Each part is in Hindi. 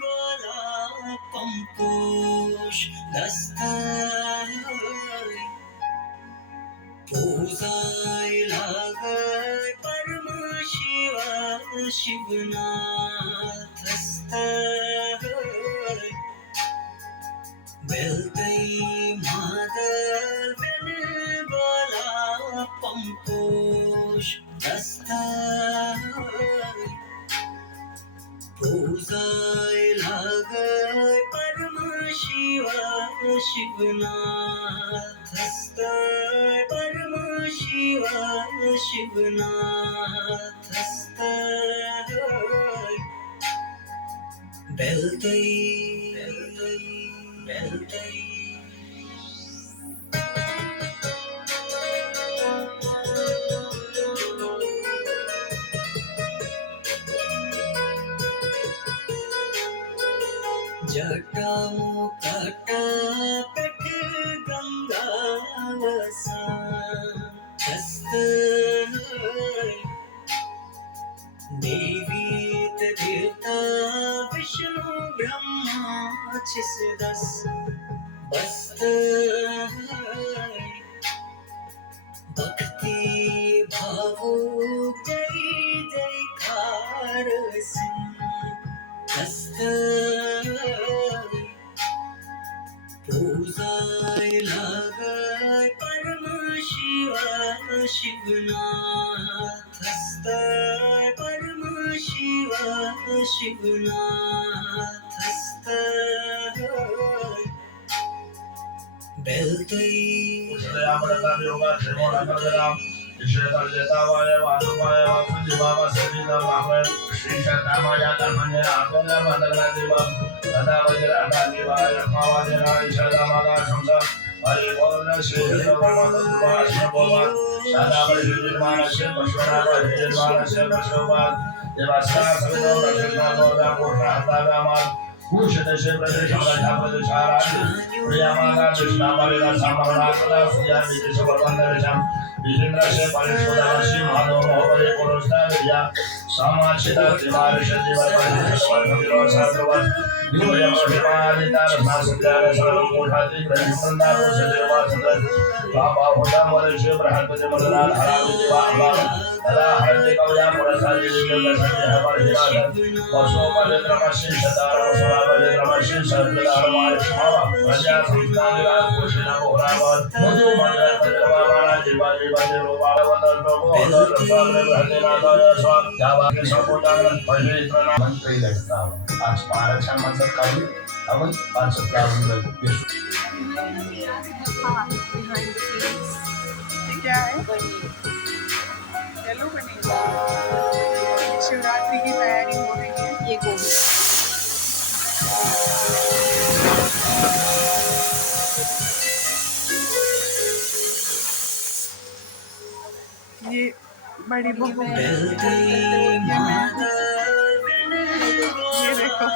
Gola Pamposh Dastai Puzai Lagai Parma Shiva Shivnath Astai Beltai Madhav Gola Pamposh Dastai Puzai Lagai Parma Shiva Shivnath Astai Parma Shiva Shivnath Astai Beltai Beltai Jata Mukata Pet Ganga Vasan Astai Devi Tirtha Vishnu Brahma Chisdas Bastai Bhakti Bhavuk Jai Jaikar Singh Astai Puzai Lagai Parma Shiva Shivnath Astai Parma Shiva Shivnath Astai Beltai हाँ behind the scenes ये क्या है येलो पनीर शिवरात्रि की तैयारी हो रही है ये गोभी ये बड़ी बहू ये देखो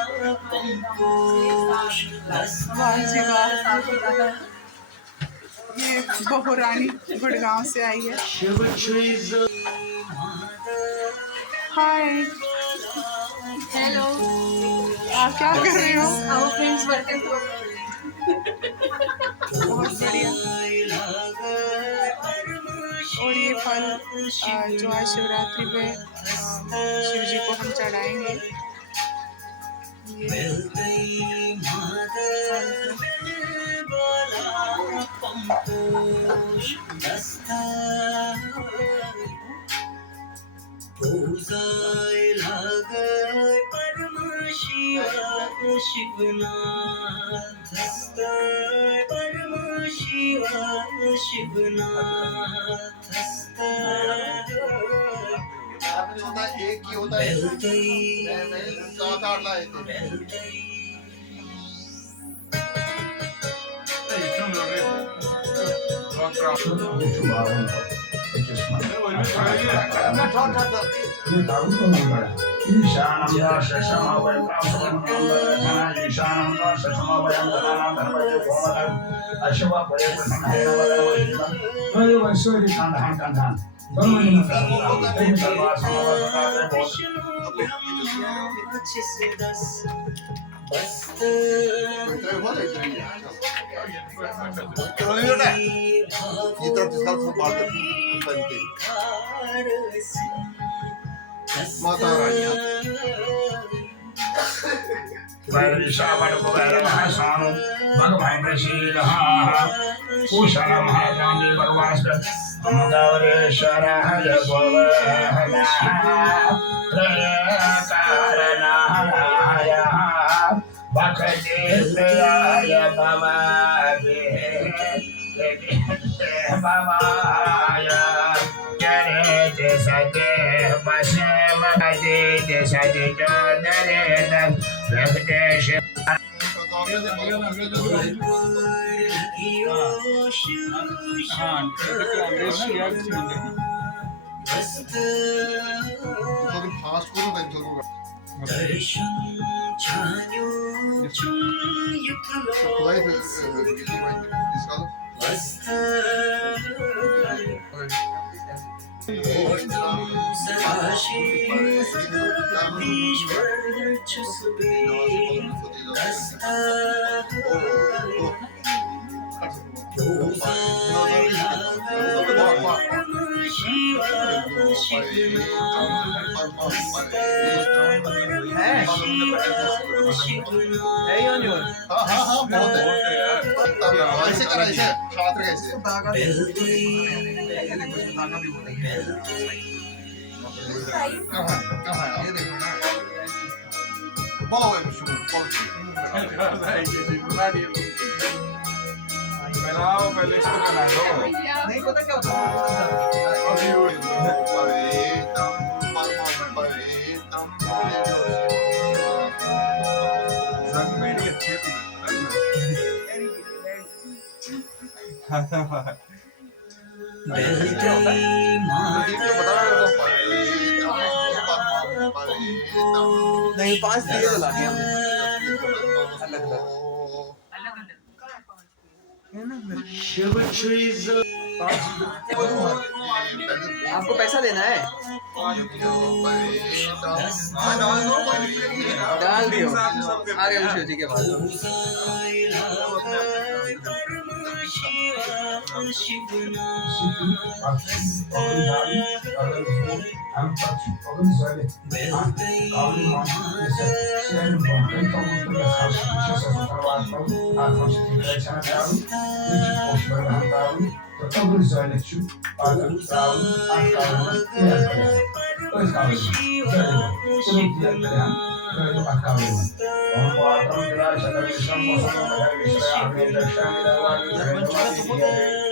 वाह जी वाह ये बहू रानी गुड़गांव से आई है हाय हेलो आप क्या कर रहे हो आवर फ्रेंड्स वर्किंग बहुत बढ़िया और ये फल जो आज शिवरात्रि पे शिव जी को हम चढ़ाएंगे ये Puzai Lagai Parma Shiva Shivnath Astai Parma Shiva Shivnath Astai एक ही होता है सात आठ लाए थे Vishnu Brahma माता रानी वैशावण कुबेर महासानु भगवान शीलः कुशल महाजानी परवास्त अमगवरेश्वराय भवहनः त्रयकारणाय भक्तिप्रियाय भवागे भवाय जरेत सते वशम भजेत सते नरेत वेंकटेश फास्ट करो नहीं चलो दर्शन छायो चुन लाइफ युथलो इसका ईश्वर चुसबे हाँ बहुत है ऐसे करा ऐसे हाथ रख ऐसे कहाँ है ये देखो ना बोलो ये शुरू पहले इसको बना दो नहीं पता क्या होता नहीं 5 दिए तो ला दिया आपको पैसा देना है डाल दियो आगे विष्णु जी के पास Om